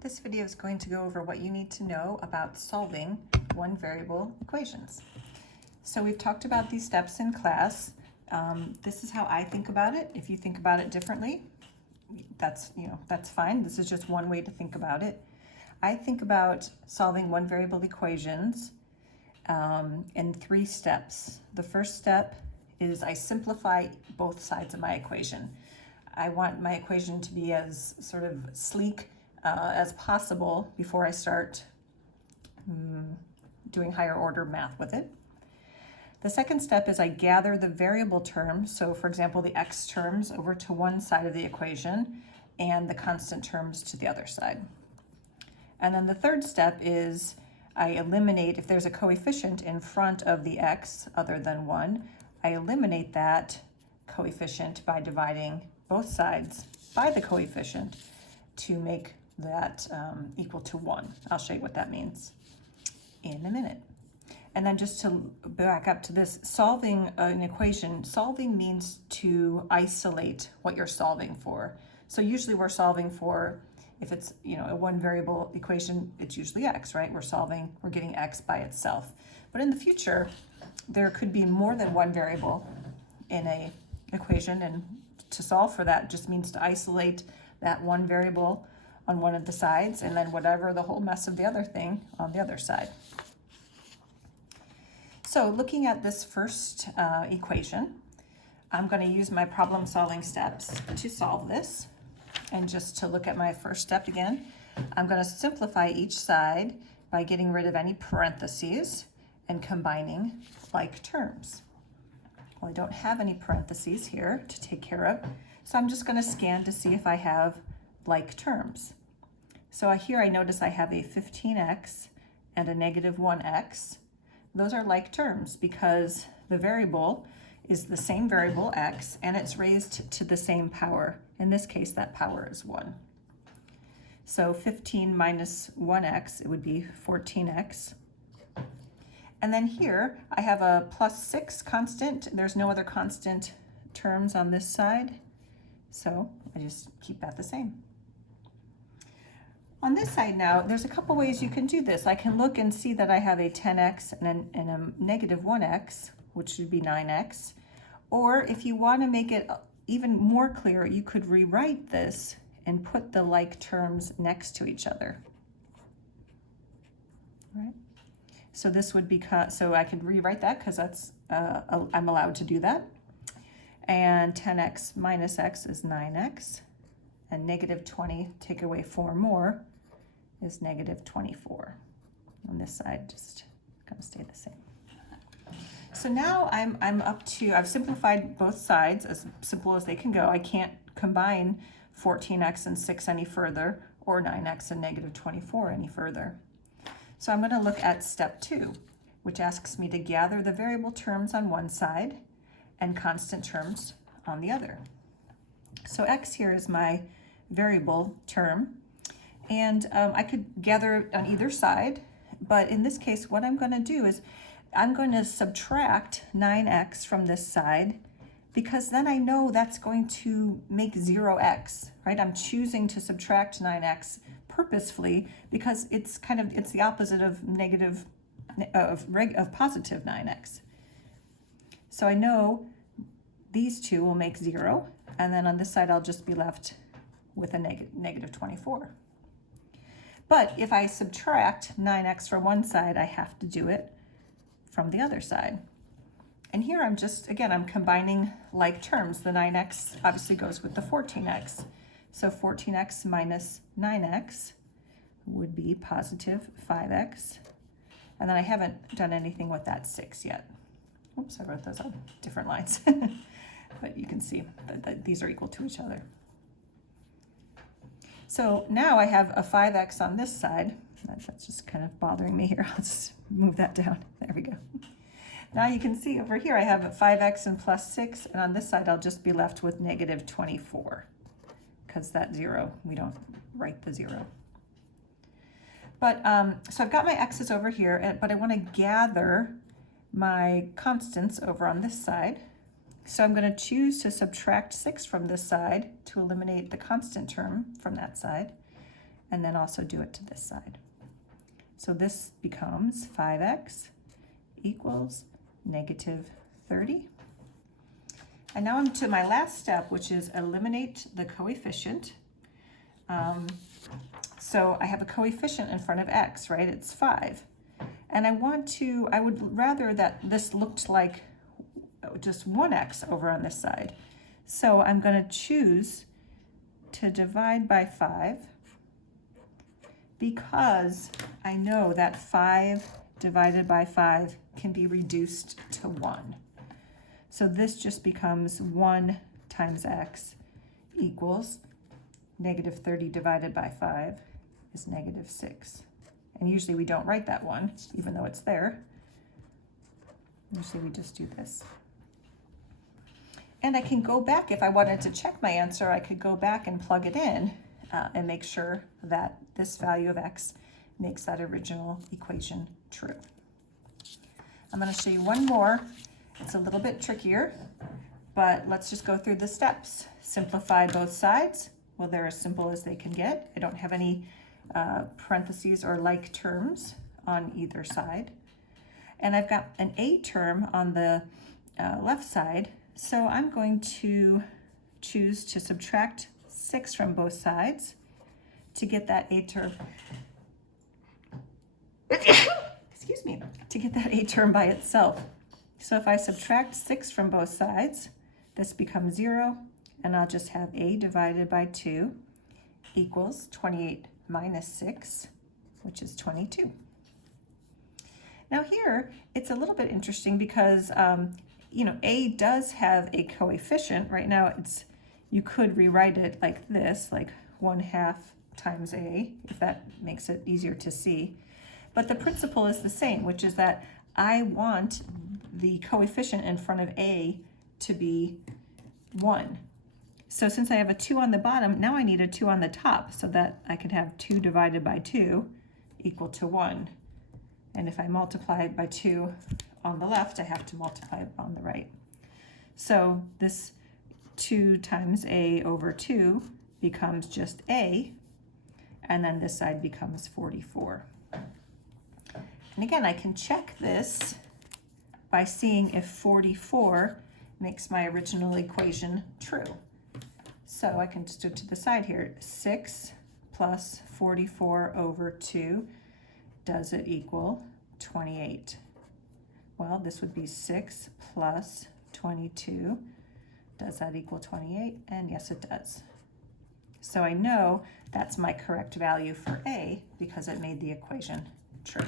This video is going to go over what you need to know about solving one variable equations. So we've talked about these steps in class. This is how I think about it. If you think about it differently, that's fine. This is just one way to think about it. I think about solving one variable equations in 3 steps. The first step is I simplify both sides of my equation. I want my equation to be as sort of sleek as possible before I start doing higher order math with it. The second step is I gather the variable terms, so for example the x terms over to one side of the equation and the constant terms to the other side. And then the third step is I eliminate, if there's a coefficient in front of the x other than 1, I eliminate that coefficient by dividing both sides by the coefficient to make that equal to 1. I'll show you what that means in a minute. And then just to back up to this, solving an equation, solving means to isolate what you're solving for. So usually we're solving for, if it's a one variable equation, it's usually x, right? We're getting x by itself. But in the future, there could be more than one variable in a equation, and to solve for that just means to isolate that one variable on one of the sides and then whatever the whole mess of the other thing on the other side. So looking at this first equation, I'm going to use my problem solving steps to solve this. And just to look at my first step again, I'm going to simplify each side by getting rid of any parentheses and combining like terms. Well, I don't have any parentheses here to take care of, so I'm just going to scan to see if I have like terms. So here I notice I have a 15x and a negative 1x. Those are like terms because the variable is the same variable x and it's raised to the same power. In this case, that power is 1. So 15 minus 1x, it would be 14x. And then here I have a plus 6 constant. There's no other constant terms on this side, so I just keep that the same. On this side now, there's a couple ways you can do this. I can look and see that I have a 10x and a negative 1x, which would be 9x. Or if you want to make it even more clear, you could rewrite this and put the like terms next to each other. Right? So this would be, so I could rewrite that because that's, I'm allowed to do that. And 10x minus x is 9x. And negative 20, take away 4 more, is negative 24. On this side, just gonna stay the same. So now I'm up to, I've simplified both sides as simple as they can go. I can't combine 14x and 6 any further, or 9x and negative 24 any further. So I'm gonna look at step 2, which asks me to gather the variable terms on one side and constant terms on the other. So x here is my variable term, and I could gather it on either side, but in this case what I'm going to do is I'm going to subtract 9x from this side, because then I know that's going to make 0x, right? I'm choosing to subtract 9x purposefully because it's the opposite of positive 9x. So I know these two will make 0, and then on this side I'll just be left with a negative 24. But if I subtract 9x from one side, I have to do it from the other side. And here I'm combining like terms. The 9x obviously goes with the 14x. So 14x minus 9x would be positive 5x. And then I haven't done anything with that 6 yet. Oops, I wrote those on different lines. But you can see that these are equal to each other. So now I have a 5x on this side. That's just kind of bothering me here. I'll just move that down. There we go. Now you can see over here I have a 5x and plus 6, and on this side I'll just be left with negative 24, because that 0, we don't write the 0. But so I've got my x's over here, but I want to gather my constants over on this side. So I'm going to choose to subtract 6 from this side to eliminate the constant term from that side. and then also do it to this side. So this becomes 5x equals negative 30. And now I'm to my last step, which is eliminate the coefficient. So I have a coefficient in front of x, right? It's 5. And I would rather that this looked like just 1x over on this side. So I'm going to choose to divide by 5 because I know that 5 divided by 5 can be reduced to 1. So this just becomes 1 times x equals negative 30 divided by 5 is negative 6. And usually we don't write that one, even though it's there. Usually we just do this. And I can go back, if I wanted to check my answer, I could go back and plug it in and make sure that this value of x makes that original equation true. I'm going to show you one more. It's a little bit trickier, but let's just go through the steps. Simplify both sides. Well, they're as simple as they can get. I don't have any parentheses or like terms on either side. And I've got an a term on the left side, so I'm going to choose to subtract 6 from both sides to get that a term. Excuse me, to get that a term by itself. So if I subtract 6 from both sides, this becomes 0, and I'll just have a divided by 2 equals 28 minus 6, which is 22. Now here, it's a little bit interesting because, you know, a does have a coefficient. Right now, you could rewrite it like this, like 1/2 times a, if that makes it easier to see. But the principle is the same, which is that I want the coefficient in front of a to be 1. So since I have a 2 on the bottom, now I need a 2 on the top so that I can have 2 divided by 2 equal to 1. And if I multiply it by 2 on the left, I have to multiply it on the right. So this 2 times a over 2 becomes just a, and then this side becomes 44. And again, I can check this by seeing if 44 makes my original equation true. So I can just do it to the side here. 6 plus 44 over 2, does it equal 28? Well, this would be 6 plus 22. Does that equal 28? And yes, it does. So I know that's my correct value for a because it made the equation true.